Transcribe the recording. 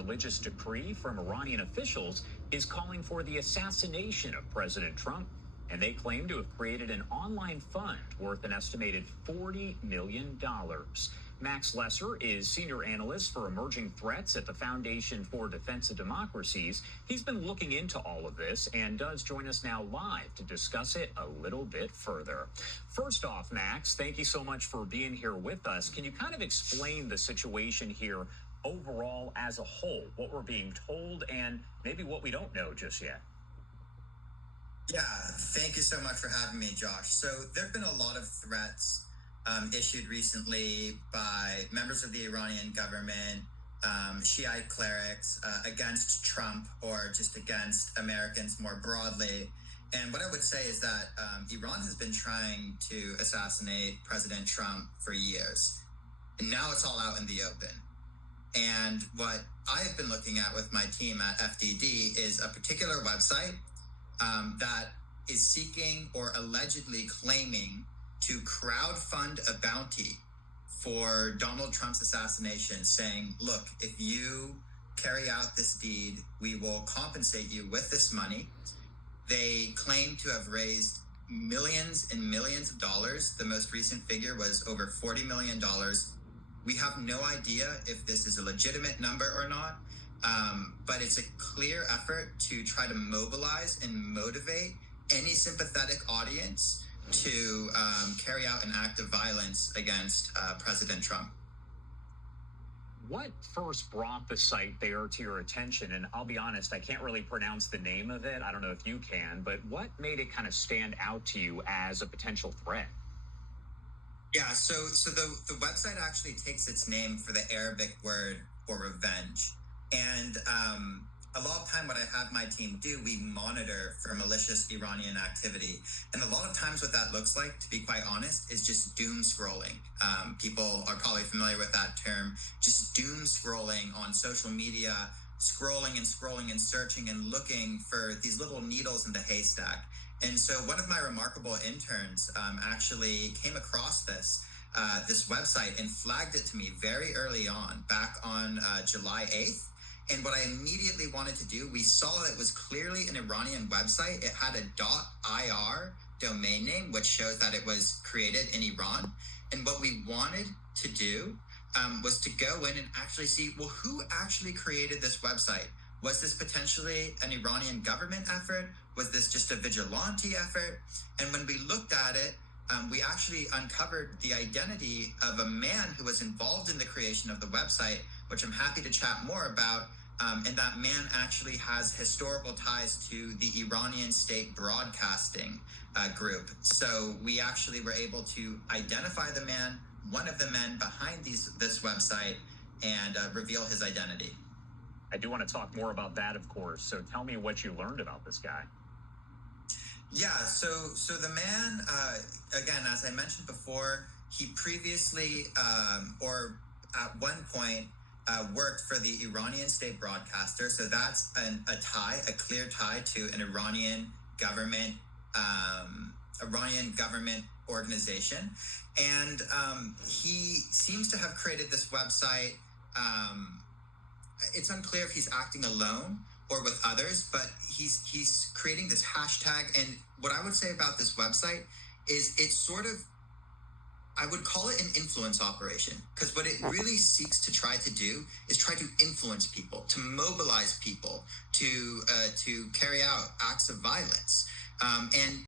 religious decree from Iranian officials is calling for the assassination of President Trump, and they claim to have created an online fund worth an estimated $40 million. Max Lesser is senior analyst for emerging threats at the Foundation for Defense of Democracies. He's been looking into all of this and does join us now live to discuss it a little bit further. First off, Max, thank you so much for being here with us. Can you kind of explain the situation here overall as a whole, what we're being told and maybe what we don't know just yet? Yeah, thank you so much for having me, Josh. So there have been a lot of threats issued recently by members of the Iranian government, Shiite clerics, against Trump or just against Americans more broadly. And what I would say is that Iran has been trying to assassinate President Trump for years. And now it's all out in the open. And what I have been looking at with my team at FDD is a particular website that is seeking or allegedly claiming to crowdfund a bounty for Donald Trump's assassination, saying, look, if you carry out this deed, we will compensate you with this money. They claim to have raised millions and millions of dollars. The most recent figure was over $40 million. We have no idea if this is a legitimate number or not, but it's a clear effort to try to mobilize and motivate any sympathetic audience to carry out an act of violence against President Trump. What first brought the site there to your attention? And I'll be honest, I can't really pronounce the name of it. I don't know if you can, but what made it kind of stand out to you as a potential threat? Yeah, so the website actually takes its name for the Arabic word for revenge. And a lot of time what I have my team do, we monitor for malicious Iranian activity. And a lot of times what that looks like, to be quite honest, is just doom scrolling. People are probably familiar with that term, just doom scrolling on social media, scrolling and scrolling and searching and looking for these little needles in the haystack. And so one of my remarkable interns actually came across this website and flagged it to me very early on, back on July 8th. And what I immediately wanted to do, we saw that it was clearly an Iranian website. It had a .ir domain name, which shows that it was created in Iran. And what we wanted to do was to go in and actually see, well, who actually created this website? Was this potentially an Iranian government effort? Was this just a vigilante effort? And when we looked at it, we actually uncovered the identity of a man who was involved in the creation of the website, which I'm happy to chat more about. And that man actually has historical ties to the Iranian state broadcasting group. So we actually were able to identify the man, one of the men behind this website, and reveal his identity. I do want to talk more about that, of course. So tell me what you learned about this guy. Yeah, so the man, again, as I mentioned before, he previously, or at one point, worked for the Iranian state broadcaster. So that's a clear tie to an Iranian government organization. And he seems to have created this website. It's unclear if he's acting alone or with others, but he's creating this hashtag. And what I would say about this website is it's sort of, I would call it an influence operation, because what it really seeks to try to do is try to influence people, to mobilize people, to carry out acts of violence. And